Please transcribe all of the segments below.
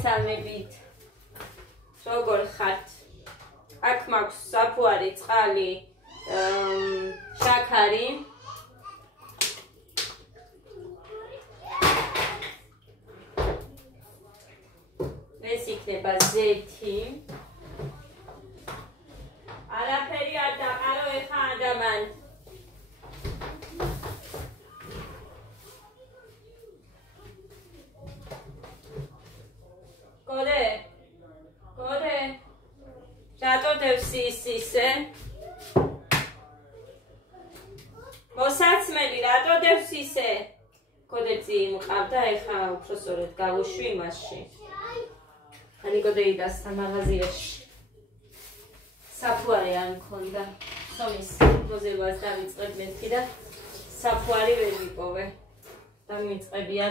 მოგესალმებით. როგორ ხართ? აქ მაქვს საფუარი, წყალი, შაქარი. ეს იქნება ზეთი. არაფერი არ დაყარო ეხა ადამან. გოდე რატო დევსი ისე? მოსაცმელი რატო დევსი ისე? გოდეცი მყავდა ეხა უფრო სწორედ გავუშვი იმასში. ანიკოდეიდასთან მაღაზიაში. საფუარი არ მქონდა. სომის მოზელვას დავიწყებ მეთქი და საფუარი ვერ ვიპოვე. დამიწყებია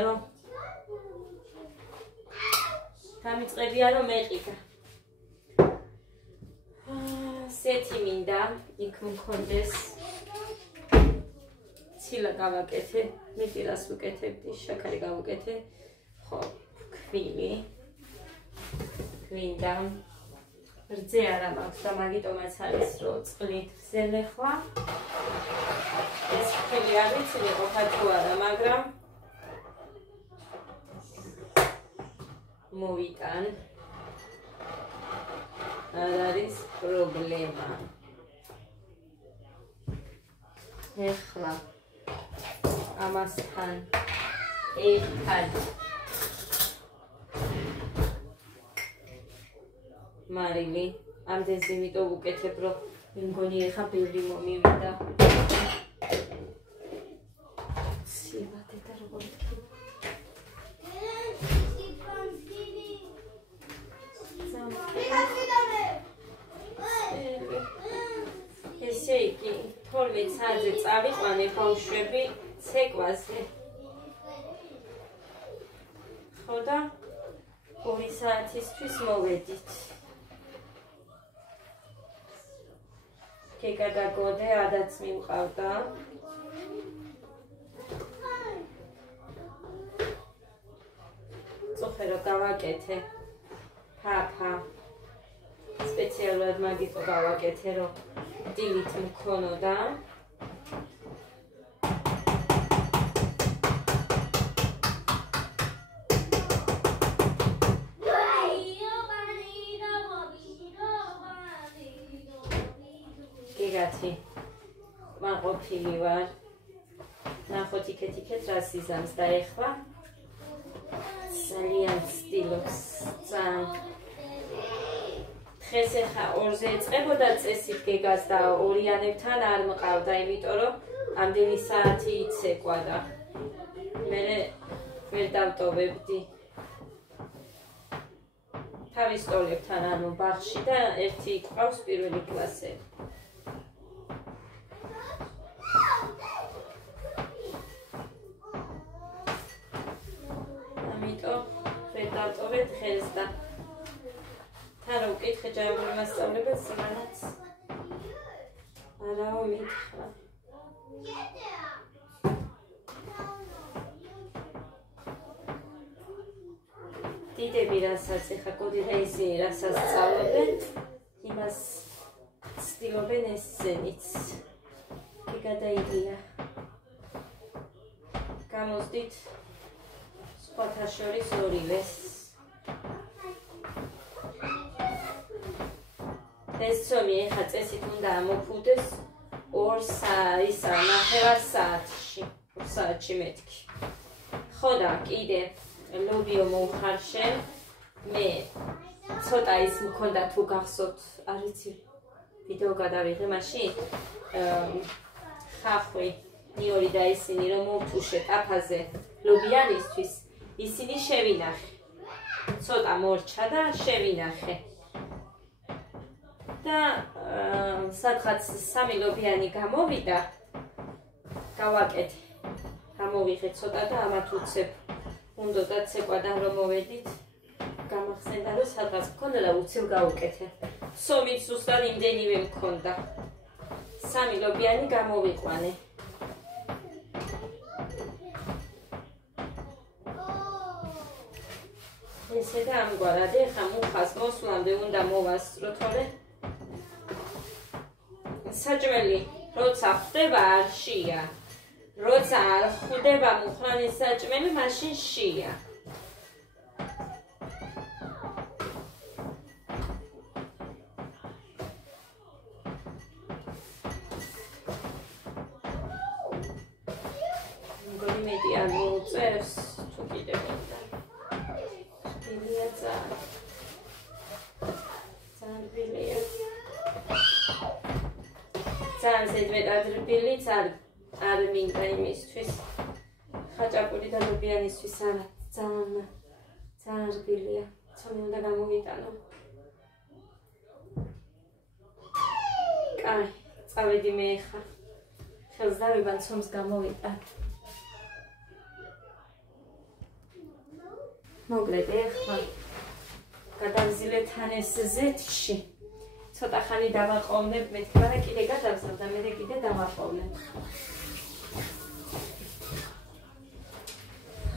რომ მეყიდა. სეთი მინდა იქ მქონდეს. ცილა გავაკეთე, მე ტირას ვუკეთებდი, შაქარი გავუკეთე. ხო, ქვილი. გვინდა. რძე არა მაქვს და მაგიტომაც არის რომ წყლით ვზელეხლა. ეს ქვილი არ ვიცი ყოფა თუ არა, მაგრამ მოვიტან. არ არის პრობლემა. ეხლა ამასთან ერთად მარილი ამდენს იმიტომ ვუკეთებ რომ მგონი ეხა ბევრი მომივიდა. სილა და როგორ ესე იგი 12 საათზე წავიყვანე ბავშვები ცეკვაზე. ხო და 2 საათისთვის მოვედით. კეკა და გოდე ადაც მიმყავდა. წუხერო გავაკეთე. ფაფა. სპეციალურად მაგიტო გავაკეთე რომ დილით მქონოდა. გიგათი მაყოფილი ვარ. ნახოთ იქეთ რას იზამს და ეხლა ძალიან ცდილობს ძალიან. დღეს ეხა 2-ზე ეწყებოდა წესით გეგას და ორიანებთან არ მყავდა, იმიტომ რომ ამდენი საათი იცეკვა და მე ვერ დავტოვებდი. თავის სტოლებთან ანუ ბაღში და ერთი ყავს პირველი კლასელი. ამიტომ ვერ დავტოვე დღეს და არა უკითხე ჯაიბური მასწავლებელს იმანაც არაო მითხრა. დიდები რასაც ეხა გოდი და ისინი რასაც სწავლობენ იმას ცდილობენ ესენიც. კი გადაიგია. გამოსდით სხვათა შორის ორივეს. ეს ცომი ეხა წესით უნდა ამოფუდეს 2 საათში. 2 საათში მეთქი. ხო და კიდე ლობიო მოვხარშე. მე ცოტა ის მქონდა თუ გახსოვთ, არ ვიცი ვიდეო გადავიღე მაშინ. ხახვი ნიორი და ისინი რომ მოვთუშე ტაფაზე ლობიანისთვის, ისინი შევინახე. ცოტა მორჩა და შევინახე. და სადღაც 3 ლობიანი გამოვიდა. გავაკეთე. გამოვიღე ცოტა და ამათ უცებ უნდა ცეკვადან რომ მოვედით. გამახსენდა რომ სადღაც მქონდა და უცებ გავუკეთე. სომით ზუსტად იმდენივე მქონდა. 3 ლობიანი გამოვიყვანე. ეს ისე და ამგვარად ეხა მუხას მოსვლამდე უნდა მოვასწრო, თორე საჭმელი როცა ხვდება არ შია. როცა არ ხვდება მუხრანის საჭმელი, მაშინ შია. მგონი მეტი არ მოუწევს, თუ კიდევ უნდა. რბილია ძალიან. ძალიან რბილია. ძალიან ზედმეტად რბილიც არ მინდა იმისთვის. ხაჭაპური და ლობიანისთვის არა, ძალიან რბილია. ცომი უნდა გამოვიტანო. კაი, წავედი მე ხა. ხელს დავიბან ცომს გამოვიტან. მოკლედ ეხლა გადავზილეთ თან ეს ზეთში. ცოტა ხანი დავაყოვნებ მეთქი, მაგრამ კიდე გადავზავ და მე კიდე დავაყოვნებ.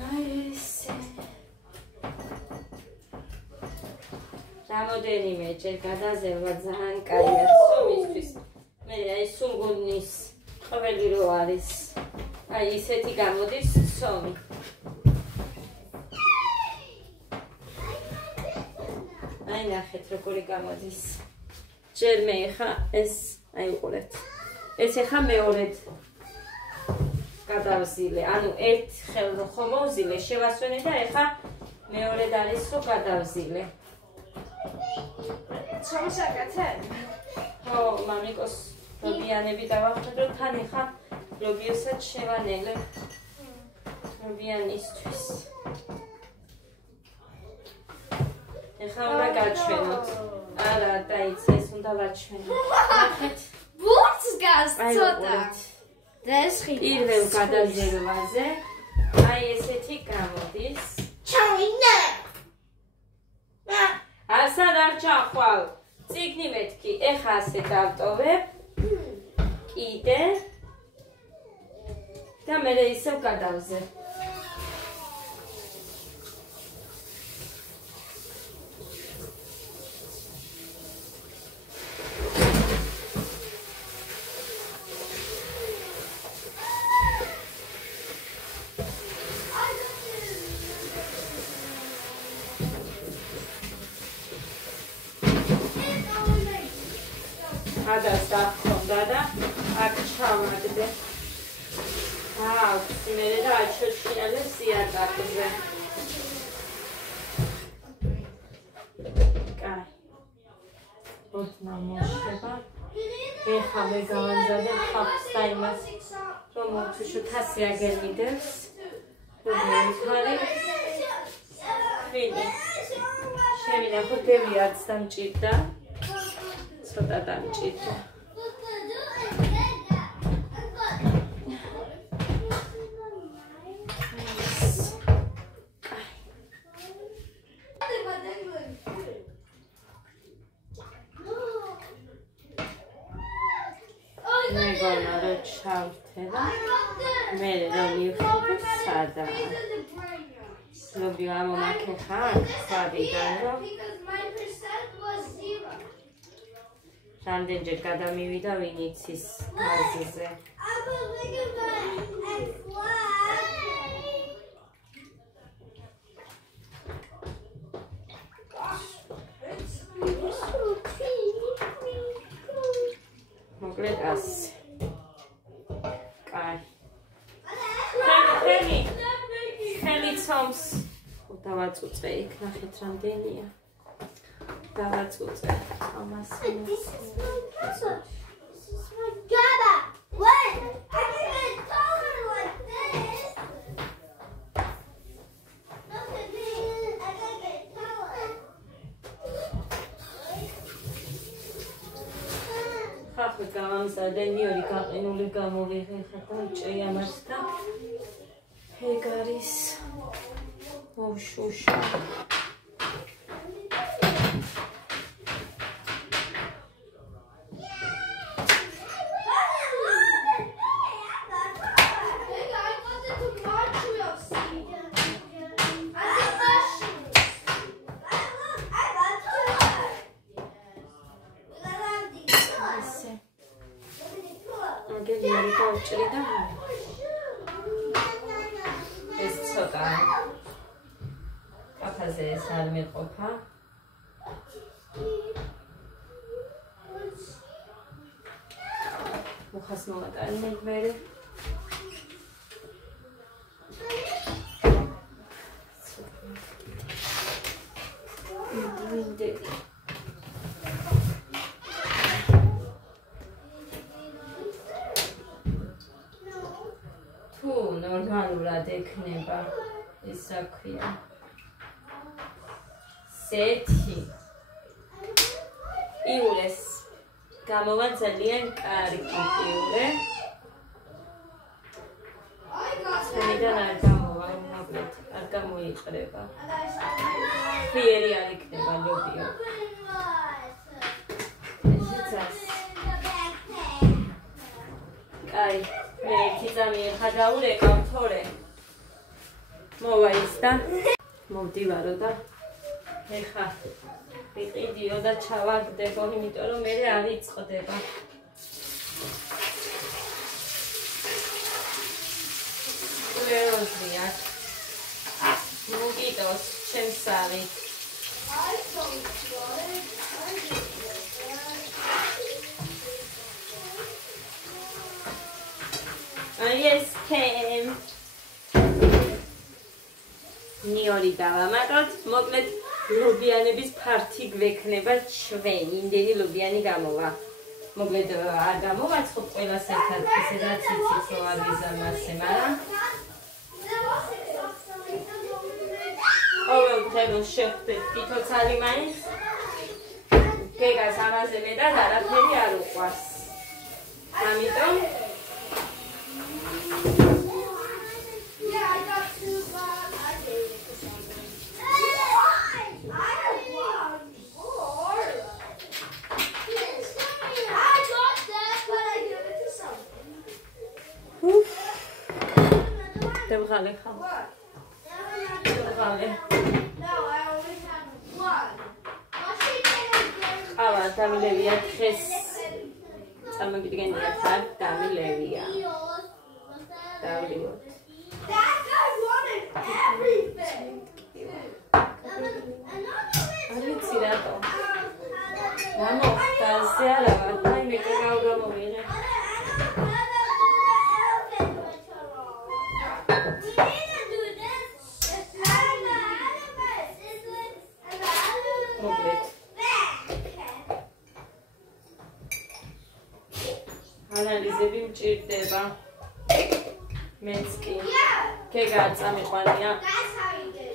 აი ესე. რამდენიმეჯერ გადაზევა ძალიან კაია ცომისთვის. მე აი სულგუნის ყველი რო არის. აი ისეთი გამოდის ცომი. აი ნახეთ როგორი გამოდის. ჯერ მე ხა ეს აი უყურეთ. ეს ხა მეორედ გადავზილე. ანუ ერთ ხელს ხო მოვზილე, შევასვენე და ეხა მეორედ არის რო გადავზილე. ჩამოსაკეთე? ხო, მამიკოს ლობიანები დავახვედროთ, თან ეხა ლობიოსაც შევანელებ. ლობიანისთვის. ეხლა უნდა გაჩვენოთ. არა, დაიცა, ეს უნდა ვაჩვენოთ. ნახეთ. ბურთს გას ცოტა. და ეს ხი. პირველ გადაზერვაზე აი ესეთი გამოდის. ჩავინე. ასა დარჩა ხვალ. წიგნი მეთქი, ეხა ასე დავტოვებ. კიდე. და მე ისევ გადავზერ. ადას დახონდა და აქ ჩავაგდე. აქვს მე და აჩოჩიალე სიატაკზე. კაი. ოდნა მოშება. ეხლა მე გავამზადებ ხაფს და იმას, რომ მოვთიშოთ ასე აგერმიდებს. რომელი ვინი. შევინახოთ ბევრი არც დამჭირდა. ცოტა დამჭირდა. მეგონა რომ ჩავთე და მე რომ მივხვდი სადა. ლობი ამომაქე ხარ სადიდან რომ რამდენჯერ გადამივიდა ვინ იცის გაზზე. მოკლედ ასე. კაი. ხელი ცომს დავაწუწე იქ, ნახეთ რამდენია. დავაწუწე ამას. This is my Jabba. What? I didn't tell her like this. Look at me. I gotta get taller. ხახო გამამზადე ნიორი გაყინული გამოვიღე ხა და უჭრი ამას და ეგ არის ოშუშა. დაჭრი და ეს ცოტა კაფაზე ეს არ მეყოფა. მუხას მოვატანე მერე. თუ ნორმალურად ექნება ეს რა ქვია სეთი იულეს გამოვა ძალიან კარგი იულე ცენიდან არ გამოვა მოკლედ არ გამოიყრება ფიერი არ იქნება ლობიო აი მე ერთი წამი ხადაურეკავ თორე მოვა ის და მოვდივარო და ეხა ვიყიდიო და ჩავაგდებო იმიტომ რომ მე არ იწყდება ლეოზია მოგიტოს ჩემს სალით Yes, came. ნიორი დავამატოთ, მოკლედ ლობიანების ფართი გვექნება ჩვენი, იმდენი ლობიანი გამოვა. მოკლედ არ გამოვაცხობ ყველას ერთად, ისე რაც იცით რომ არ ვიზამასე, მაგრამ ყოველდღიურად შევხვდეთ თითოეული მაინც. გეგას ამაზე მეტად არაფერი არ უყვარს. ამიტომ Devgale kham. Devgale. Ava damilevia tres. Samagidgenia tar damilevia. Davliot. That guy wanted everything. Alitirato. Vamos, taziala, vai me cagar o gamovina. ანალიზები მჭირდება მეც კი გეგა წამიყვანია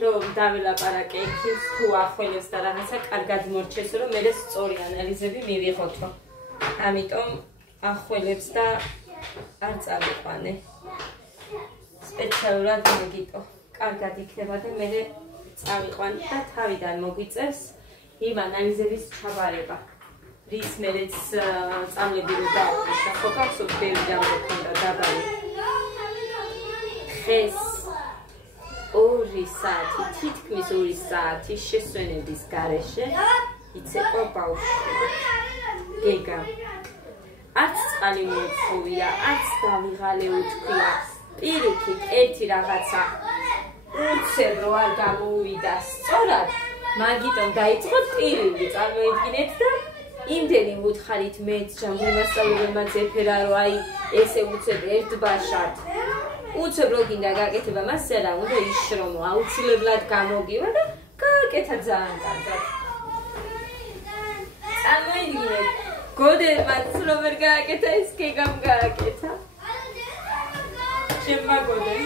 რომ დავილაპარაკე იქის თუ ახველებს და რაღაცა კარგად მორჩეს რომ მე სწორი ანალიზები მივიღოთო ამიტომ ახველებს და არ წამიყვანე სპეციალურად მოგიტო კარგად იქნება და მე წამიყვან და თავიდან მოგვიწევს იმ ანალიზების ჩაბარება რის მერეც წამლები რო დაუყვის და ხო გახსოვთ ბევრი დამოკონდა დაბალი დღეს 2 საათი თითქმის 2 საათი შესვენების გარეშე იცეყო ბავშვი გეგა არც წყალი მოიწვია არც დავიღალე უთქვია პირიქით ერთი რაღაცა უცებრო არ გამოუვიდა სწორად მაგიტომ დაიწყო ტირილი წარმოიდგინეთ და იმდენი უთხარით მეც ჯამგრიმასწავლებელმა ძეფერა რომ აი ესე უცებ ერთბაშად უცებ რო გინდა გააკეთება მასზე რა უნდა იშრომო აუცილებლად გამოგივა და გააკეთა ძალიან კარგად წარმოიდგინეთ გოდერმაც რომ ვერ გააკეთა ის გეგამ გააკეთა ჩემმა გოდემ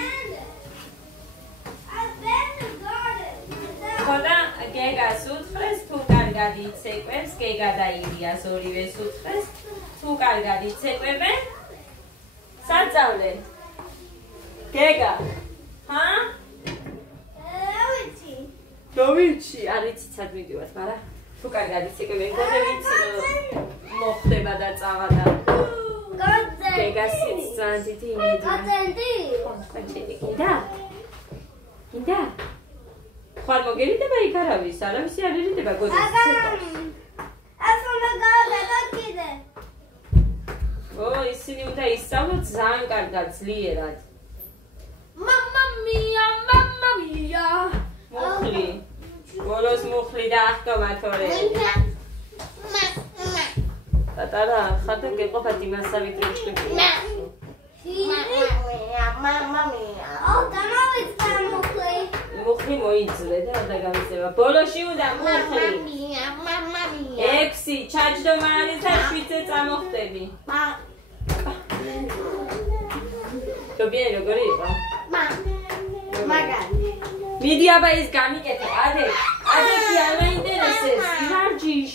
ხოდა გეგას უთხრეს თუ კარგად იცეკვებს გეგა და ილია ორივეს უთხრეს თუ კარგად იცეკვებენ საწავლენ გეგა ჰა დავიცი არ იციცად მიდივართ მაგრამ თუ კარგად იცეკვებენ გოდე ვიცი რომ მოხდება და წავა და გეგას ძალიან დიდი იმედი გინდა ხარ მოგერიდება იქ არავის არავისი არ ერიდება გოდეს ო ისინი უნდა ის გასწავლოთ ძალიან კარგად ძლიერად. Mamma mia, mamma mia. მუხლი. ბოლოს მუხლი და ახტომათორე. პატარა ხარ და გეყოფათ იმასავით როჭები. Mamma mia. Oh, გამოვიწყდა მუხლი. მუხლი მოიძლე და რა გამიწევა. ბოლოში უნდა მუხლი. Mamma mia. 6 ჩაჯდომა არის და 7-ზე წამოხტები. Dobie, როგორი იყო? მაგარი. მიდი აბა ის გამიკეთე. ადე კი არ მაინტერესებს. ივარჯიშ.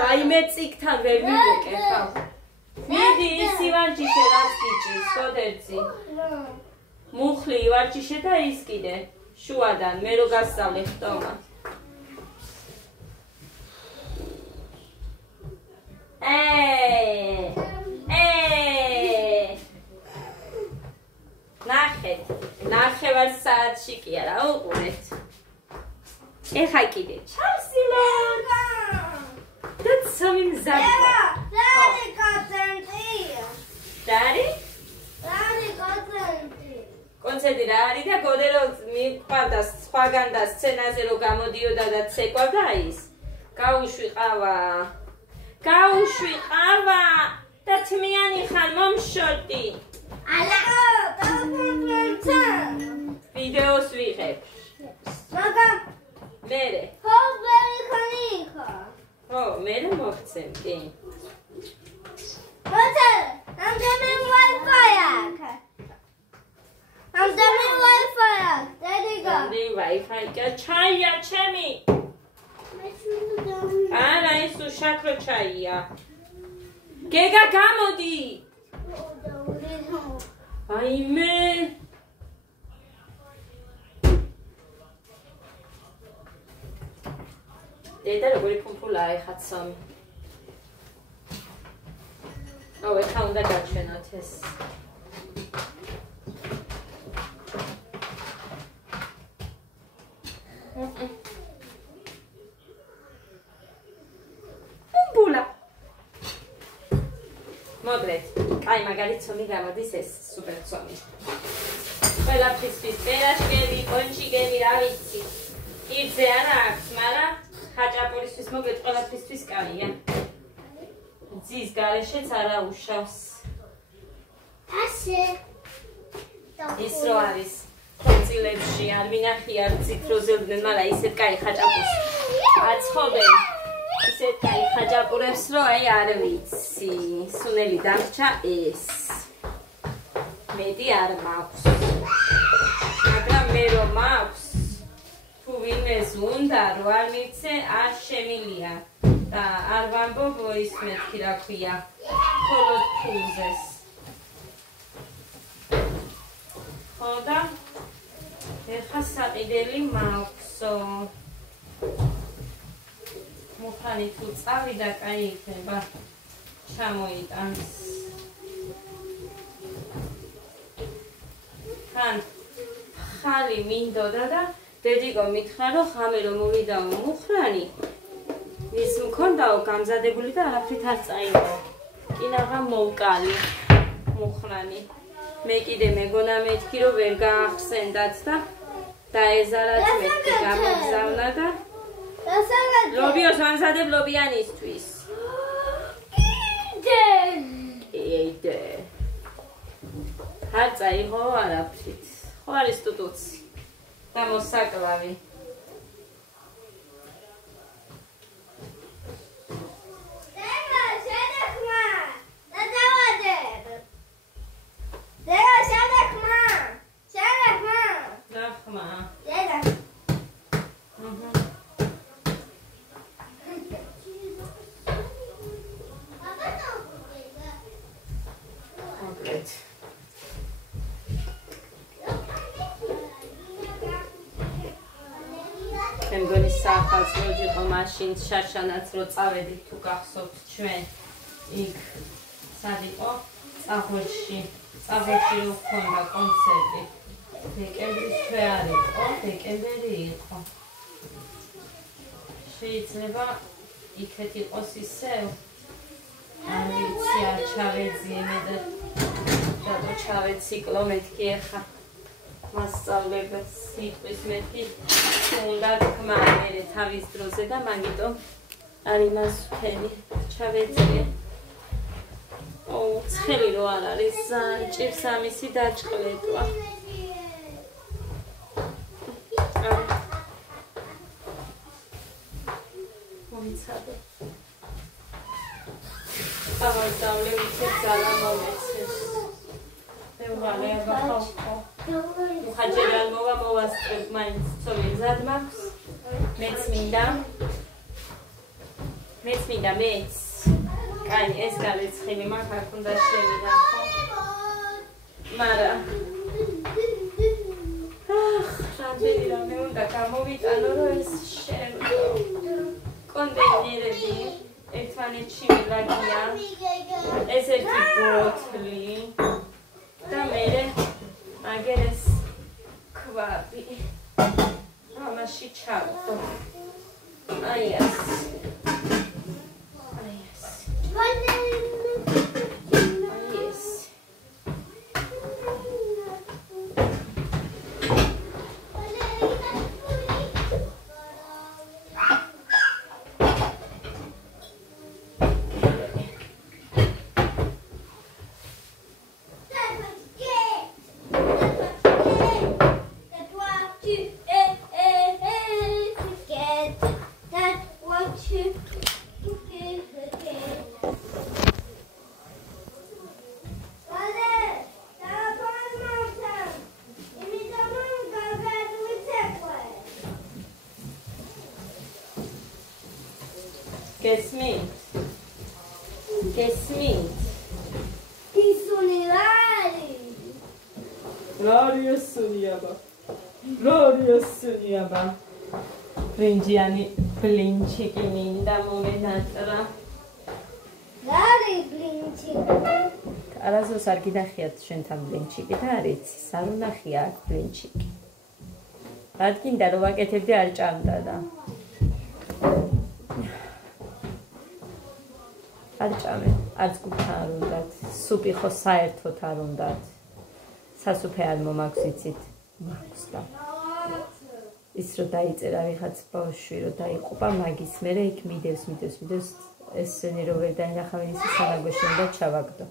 ვაიმე წიკთან ვერ მივეკე ხა. მიდი ის ივარჯიშე რაც გიჭირს, ხოდერცი. მუხლი ივარჯიშე და ის კიდე. შუადან მე რო გასწავლე ხტომა. ნახევარ საათში კი არა უყურეთ. ეხა კიდე ჩავსილოთ. და სამი მზადია. რარი კონცერტია? რარი კონცერტი? კონცერტი რა არის და გოდერო მიყვარდა სხვაგან და სცენაზე რო გამოდიოდა და ცეკვავდა ის. გაუშვი ყავა და თმიანი ხარ მომშორტი. ალა, დავფრთხილდა. ვიდეოს ვიღებ. მაგრამ მერე. ხო, ვერი ხანიხა. ხო, მერე მოგცემ, კი. მოწე, ამდენი Wi-Fi აქვს. ამდენი Wi-Fi აქვს, დედიკა. ამდენი Wi-Fi და ჩაია ჩემი. არა, ეს უშაქრო ჩაია. გეგა გამოდი. აიმე. დედა როგორი ფუფულა ეხა ცომი. ეხა უნდა გაჩვენოთ ეს. ფუფულა. მოდრეთ. აი მაგარი ცომი გამოდის ეს სუპერ ცომი. ყველაფრის პერაშკები, კონჩიგები, რა ვიცი. იბზე არა აქვს, მაგრამ ხაჭაპურისთვის მოგეთ ყველაფრისთვის კაია. ძის გარეშეც არა უშავს. ასე. ის რო არის კონცილებში არ მინახია ციტროზელდნენ, მაგრამ ისეთ კაი ხაჭაპურს აცხობენ. ისეთ კაი ხაჭაპურებს რო აი არ ვიცი. სუნელი დარჩა ეს. მეტი არ მაქვს. მაგრამ მე რომ მაქვს თუ ვინმეს უნდა რო არ მიცე არ შემილია და არ ვამბობ ის მეთქი რა ქვია ხოლოს ფულზეს ხო და ეხა საყიდელი მაქვსო მუხანი თუ წავიდა კაი იქნება ჩამოიტანს თან ხალი მინდოდა და დედიკო მითხრა რომ ხამე რომ მოვიდაო მუხრანი ის მქონდაო გამზადებული და არაფრით არ წაიღო კინაღა მოვკალი მუხრანი მე კიდე მეგონა მეთქი რომ ვერ გაახსენდათ და დაეზარათ მეთქი გამოგზავნა და ლობიოს ვამზადებ ლობიანისთვის კიდე არ წაიღო არაფრით ხო არის ტუტუცი და მოსაკლავი მეგონის საახალწლო იყო მაშინ შარშანაც რო წავედით თუ გახსოვთ ჩვენ იქ სად იყო წაღოში რო ჰქონდა კონცერტი დეკემბრის თვე არ იყო დეკემბერი იყო შეიძლება იქეთ იყოს ისევ არ ვიცი არ ჩავეძიე მე და რატო ჩავეციკლო მეთქი ახლა მასწავლებლებს სიტყვის მეთქი უნდა თქმა მე თავის დროზე და მაგიტომ არ იმას ვქენი ჩავეწიე ცხელი რო არ არის ჭირს ამისი დაჭყლეტვა მომიცადე ავასწავლე ვიცი ძალა მომეცეს მე ვაღალე აბახავ ხაჯერან მოვასწრებ მაინც ცოლი მზად მაქვს მეც მინდა მეც კაი ეს გარეცხილი მაგ არ უნდა შევიდახო მარა რამდენი რამე უნდა გამოვიტანო რომ ეს შემდგო კონტეინერები ერთმანეთში მილაგია ეს ერთი ბოთლი და მერე აგერ ეს ქვაბი ამაში ჩავდო აი ეს Gesmint. Gloria Suniaba. Bringiani blinchiki minda movenatra. Lari blinchiki. Arazo sargi naxiat შენთან blinchiki და არიცი, სარუნახია აქ blinchiki. ადგინდა რომ ვაკეთებდი არ ჭამდა და არ ჭამე, არც გულთან არ უნდათ, სუპი ხო საერთოდ არ უნდათ. სასუფე არ მომაქვს იცით, მაქვს და ის რო დაიწერა ვიღაც ბავშვი რო დაიყופה მაგის მერე იქ მიდევს ესენი რო ვერ დაინახავენ ის სანაგვეში უნდა ჩავაგდო.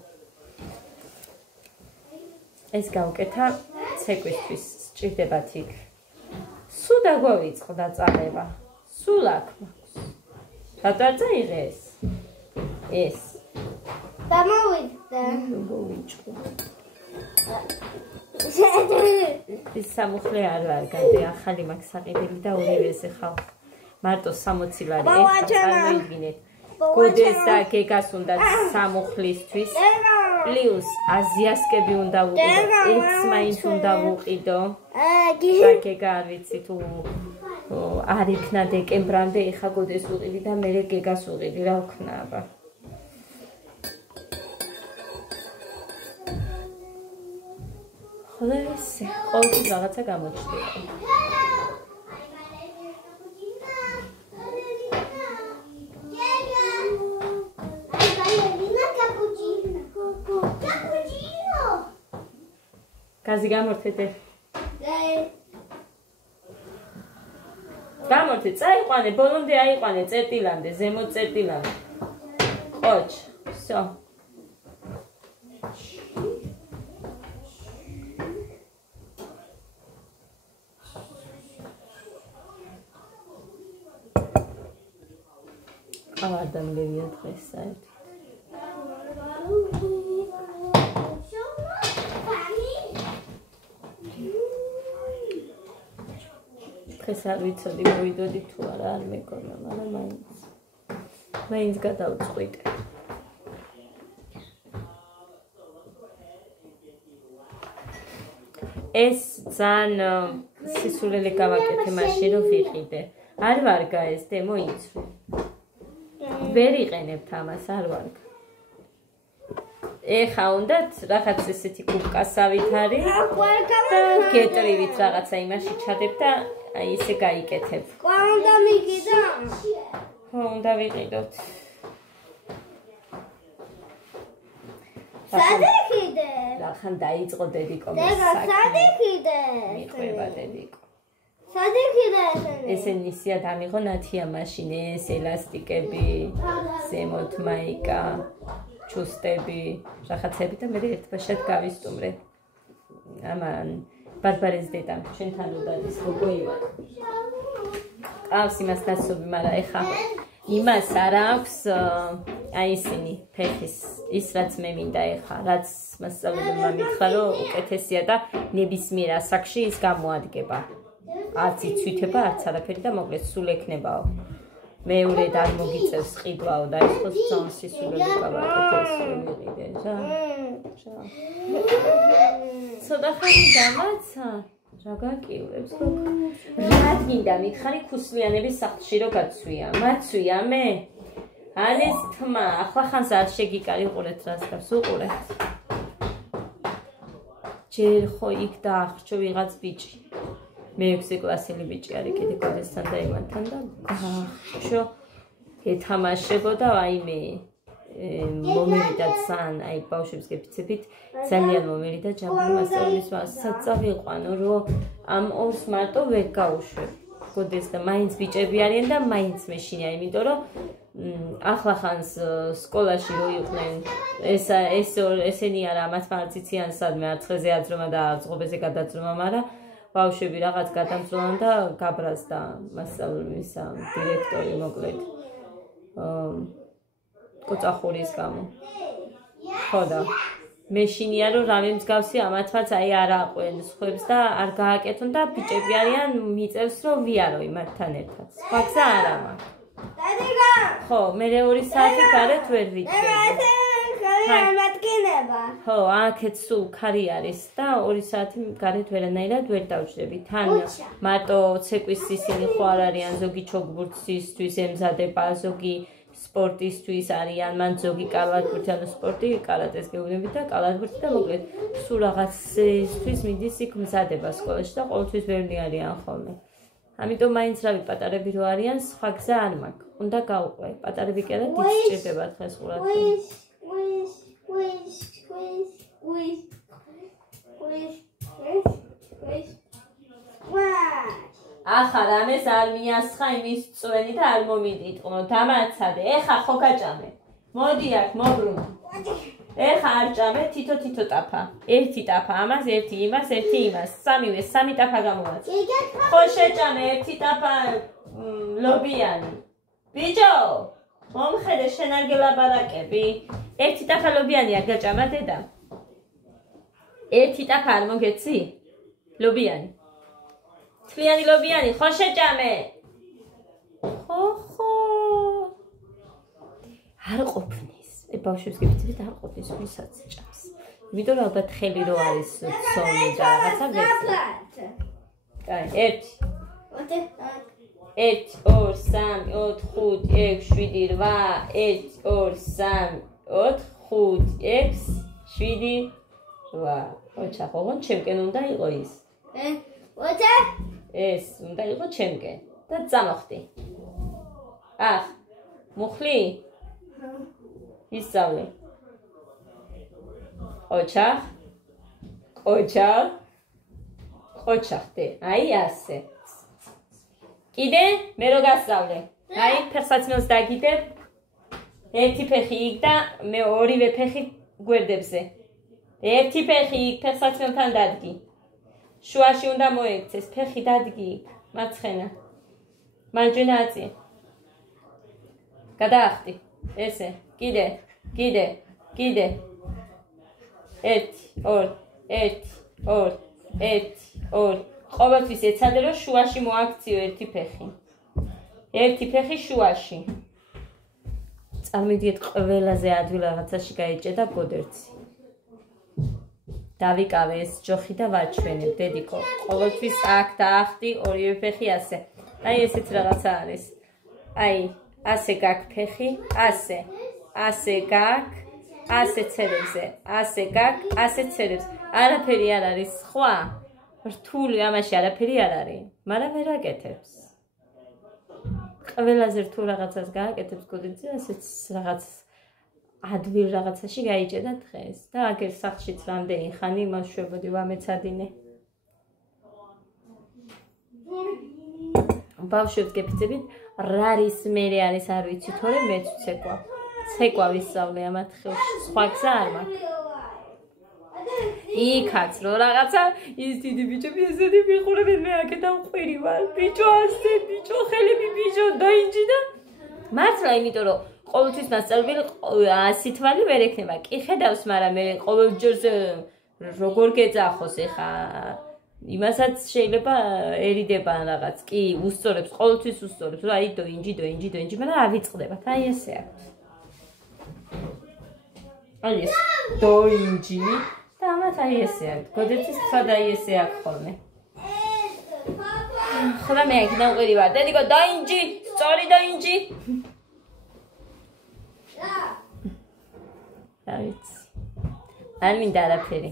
ეს გავკეთა ცეკვისთვის სჭირდებათ იქ. სულ დაგვავიწყო დაწაღება. სულ აქ მაქვს. რატო არ წაიღეს? ეს. დამოვიწყდა. მოვიწყო. ის სამუხლე არ ვარ გადი ახალი მაქვს საყიდელი და ორივეზე ხავ. მარტო 60 ლარი ეს წარმოიდგინეთ. გოდეს და გეგას უნდა სამუხლისთვის. პლუს აზიასკები უნდა ვუყიდო, ეს მაინც უნდა ვუყიდო. და გეგა არ ვიცი თუ არ იქნა დეკემბრამდე ეხა გოდეს ვუყიდი და მე გეგას ვუყიდი რა ვქნა აბა. ხოლო ესე ყოველთვის რაღაცა გამოჩნდება. Kazi გამორთეთე. გამორთე, წაიყვანე, ბოლომდე აიყვანე წერტილამდე, ზემო წერტილამდე. ყოჩ, всё. ავადან მივია დღეს საერთოდ. ეს არ ვიცოდი მოვიდოდი თუ არა არ მეკონა, მაგრამ მაინც გადავწყვიტე. ეს ძალიან სისულელე გავაკეთე მაშინ რომ ვიყიდე. არ ვარგა ეს დემო იცვი. ვერ იყენებთ ამას, არ ვარგა. ეხა უნდათ რაღაც ესეთი კუბკასავით არის და გეტრივით რაღაცა იმაში ჩადებ და აი ესე გაიკეთებ. ყვა უნდა მიგიდო? ხო, უნდა ვიყიდოთ. სად იყიდებ? რახან დაიწყო დედიკომ მიყვება დედიკო ესე ნისია დამიღო ნათია მაშინ ეს ელასტიკები ზემოთ მაიკა ჩუსტები რაღაცები და მე ერთბაშად გავისტუმრე ამან ბარბარეს დედამ ჩვენთან უდადის გოგო ივა ყავს იმას დაცობი მაგრამ ეხა იმას არ აქვს აი ისინი ფეხის ის რაც მე მინდა ეხა რაც მასწავლებელმა მითხრა რომ უკეთესია და ნებისმიერ ასაკში ის გამოადგება არც იცვითება არც არაფერი და მოკლედ სულ ექნებაო მეორედ არ მოგიწევს ყიდვაო და ეს ხო ძალიან სისულელი გავაკეთეს ვიყიდე რა ცოტა ხანი დამაცა რა გაკივრებს რა მინდა მითხარი ქუსლიანების სახლში რო გაცვია მაცვია მე ან ეს თმა ახლა ხანს არ შეგიკარი უყურეთ რას გავს უყურეთ ჯერ ხო იქ დაახრჩო ვიღაც ბიჭი მე 6 კლასელი ბიჭი არის კიდე კოდესთან და ივანთან და გაახრჩო ეთამაშებოდა აი მე მომერიდა ძალიან აი ბავშვებს გეფიცებით ძალიან მომერიდა ჯაბული მასწავლებლის მასაც წავიყვანო რომ ამ ორს მარტო ვერ გაუშვებ გოდეს და მაინც ბიჭები არიან და მაინც მეშინია იმიტომ რომ ახლა ხანს სკოლაში რო იყვნენ ესენი არა მათ მარც იციან სადმე არცხვეზე აძრომა და არცხოვეზე გადაძრომა მაგრამ ბავშვები რაღაც გადამწვავენ და გაბრაზდა მასწავლებლის დირექტორი მოკლედ კოწახურის გამო ხო და მეშინია რომ რამე მსგავსი ამათაც აი არ აყვენ სხვებს და არ გააკეთონ და ბიჭები არიან მიწევს რომ ვიარო იმათთან ერთად სხვა გზა არა მაქვს ხო მე 2 საათი გარეთ ვერ ვიდგები ხო აქეთ სულ ქარი არის და 2 საათი გარეთ ვერანაირად ვერ დავჭრები თან მარტო ცეკვის ისინი ხო არ არიან ზოგი ჩოგბურთისთვის ემზადება ზოგი სპორტისთვის არიან მან ზოგი კალათბურთი ანუ სპორტი კარატეს გეუბნებით და კალათბურთი და მოკლედ სულ რაღაცისთვის მიდის იქ მზადება სკოლაში და ყოველთვის ბევრი არიან ხოლმე ამიტომ მაინც რავი პატარები რო არიან სხვა გზა არ მაქვს უნდა გავუყვე პატარები კი არა დიდ სჭირდებათ ხესყურად ახლა რამეს არ მიასხა იმის წვენი და არ მომიდიტყნო დამაცადე ეხა ხო გაჭამე მოდი აქ მობრუნ ეხა არ ჭამე თითო ტაფა ერთი ტაფა ამას ერთი იმას ერთი იმას სამივე 3 ტაფა გამოვაწყე ხო შეჭამე ერთი ტაფა ლობიანი ბიჭო მომხედე შენ არ გელაბარაკები ერთი ტაფა ლობიანი არ გაჭამა დედა ერთი ტაფა არ მოგეცი ლობიანი თლიანი ლობიანი ხო შეჭამე ხო არ ყოფნის ბავშვებს გიფიცებით არ ყოფნის ვისაც ჭამს იმიტომ რომ ალბათ ხელი რო არის ცომი და რაღაცა ვეცი კაი 1 2 3 4 5 6 7 8 1 2 3 4 5 6 7 8 ოჩა ხოგონ ჩემკენ უნდა იყო ის ოჩა ეს უნდა იყო ჩემკენ და წამოხდი ახ მუხლი ისწავლე ოჩა ხდე აი ასე კიდე მე რო გასწავლე აი ფეხსაცმელს დაგიდებ ერთი ფეხი იქ და მე ორივე ფეხი გვერდებზე ერთი ფეხი იქ ფეხსაცმელთან დადგი შუაში უნდა მოექცეს ფეხი დადგი მარცხენა მარჯვენა აწი გადაახტი ესე კიდე 1 2 1 2 ყოველთვის ეცადე რომ შუაში მოაქციო ერთი ფეხი შუაში წარმიდიეთ ყველაზე ადვილ რაღაცაში გაეჭედა გოდერცი დავიკავე ეს ჯოხი და ვაჩვენებ დედიკო ყოველთვის აქ დაახტი ორივე ფეხი ასე აი ესეც რაღაცა არის აი ასე გაკ ფეხი ასე გაკ ასე ცერებზე ასე გაკ ასე ცერებს არაფერი არ არის სხვა რთული ამაში არაფერი არ არის მაგრამ ვერ აკეთებს ყველაზე რთულ რაღაცას გააკეთებს გოდერძე ასეც რაღაც ადვილ რაღაცაში გაიჭედა დღეს და აგერ სახლშიც რამდენი ხანი მოშვებოდი ვამეცადინე. ბავშვებს გეფიცებით რა არის მე არის არ ვიცი თორე მეც ცეკვა. ცეკვა ვისწავლე ამათ ხელში, სხვა გზა არ მაქვს. იქაც რო რაღაცა ის დიდი ბიჭები ესეთი მიყურებენ მე აქედან მყვირი ვარ. ბიჭო ასე ბიჭო ხელები ბიჭო დაინჯი და მართლა იმიტომ რომ ყოველთვის მასწავლებელი 100 თვალი ვერ ექნება. კი ხედავს, მაგრამ მე ყოველჯერზე როგორ გეძახოს ეხა იმასაც შეიძლება ერიდება რაღაც. კი, უსწორებს, ყოველთვის უსწორებს. რა აი დოინჯი, მაგრამ არ ვიწყდებათ. აი ესე აქვს. აი ეს დოინჯი და ამათ აი ესე აქვს. გოდეცის თქვა და აი ესე აქვს ხოლმე. ხოლმე მე აქედან მყვირი ვარ. დედიკო დოინჯი, სწორი დოინჯი. დავიც. არ მინდა არაფერი.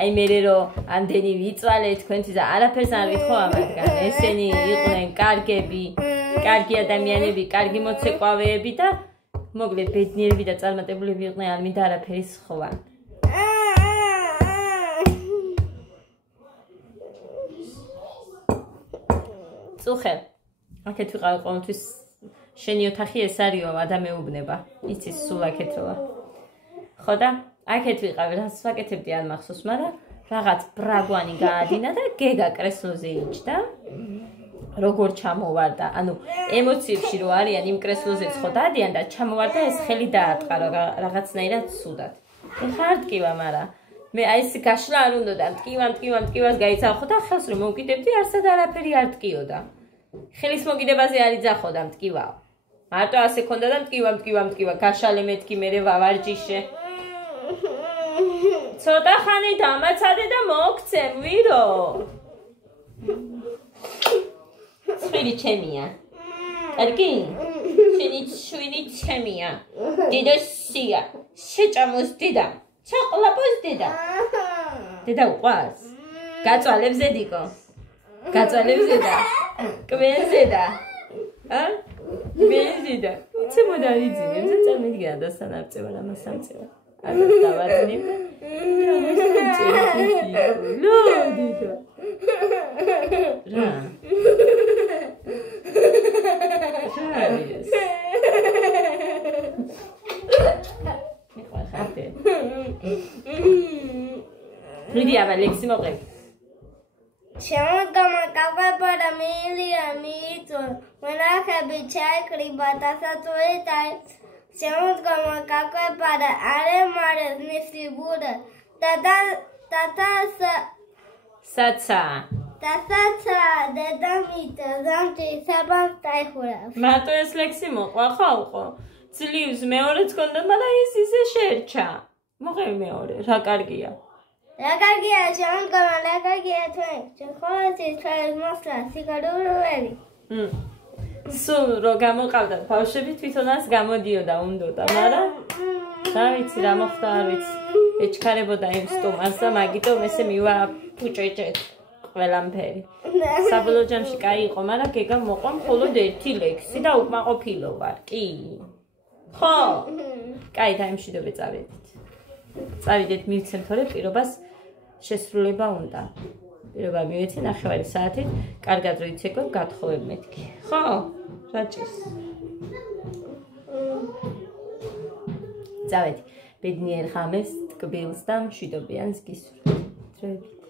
აი მე რომ ამდენი ვიწვალე თქვენთვის არაფერს არ ვითხოვ ამათგან. ესენი იყვნენ კარგები, კარგი ადამიანები, კარგი მოცეკვავეები და მოკლედ ბედნიერები და წარმატებულები იყვნენ, არ მინდა არაფერი სხვა. წუხე. აქეთ ვიყავი ყოველთვის შენი ოთახი ეს არისო ადამიანეუბნება. იცის სულ აქეთოა. ხო და აქეთ ვიყავი, რაც ვაკეთებდი არ მახსოვს, მაგრამ რაღაც ბრაგვანი გაადინა და გეგა კრესლოზე იჯდა. როგორ ჩამოვარდა, ანუ ემოციებში რო არიან იმ კრესლოზეც ხო დადიან და ჩამოვარდა ეს ხელი დაატყარა რაღაცნაირად სუდად. ეხა არ ტკივა, მაგრამ მე აი ეს გაშლა არ უნდოდა, მტკივას გაიცახო და ხელს რომ მოვკიდებდი, არსად არაფერი არ ტკიოდა. ხელის მოკიდებაზე არ იძახოდა მტკივა. მარტო ასე ქონდა და მტკივა, გაშალე მეთქი მე ვავარჯიშე. ცოტა ხანი დამაცადე და მოგცემ ვირო. შვილი ჩემია. კარგი? შენი შვილი ჩემია. დედოსია. შეჭამოს დედა. ჩაყლაპოს დედა. დედა უყვარს. გაწვალებს დედიკო. გაწვალებს დედა. კვენზედა. ა? კვენზედა. უცე მოდარიძინებს და წარმედგენა და სანარწევა და მასამწევა. არ დავაძინებ და რა Lydia, Alexi moqeb. შემოდგომა კავებარა მილია მიიწვა. მენახები ჩაიკრიბა დასაწვევი და შემოდგომა კავებარა არემარე ნისი ბურა. საცა. დედამიტა ზამთი საბანს დაიხურავს. მარტო ეს ლექსი მოყვა ხალხო. ძლივს მეორეც გქონდა, მაგრამ ის ისე შერჩა. მოყევი მეორე, რა კარგია. რა კარგია, შემოდგომა, რა კარგია თქვენ. ხოლმე ჩვენს მოსლა სიგარულები. სულ რო გამოყავდა ბავშვები თვითონაც გამოდიოდა უნდოდა, მაგრამ რა ვიცი რა მოხდა არ ვიცი. ეჩქარებოდა იმ სტომას და მაგიტომ ესე მივაფუჭეჭეთ ყველამფერი. საბოლოო ჯამში კაი იყო, მაგრამ გეგა მოყვა მხოლოდ ერთი ლექსი და უკმაყოფილო ვარ. კი. ხო. კაი, დაიმშვიდობე წავედით. წავიდეთ მივცემ თორე პირობას შესრულება უნდა. პირობა მივეცე 9 საათით, კარგად რო იცეკვებ, გათხოვებ მეთქი. ხო? რა ჭირს? წავედი. ბედნიერ ღამეს, ტკბილს და მშვიდობიანს გისურვებთ.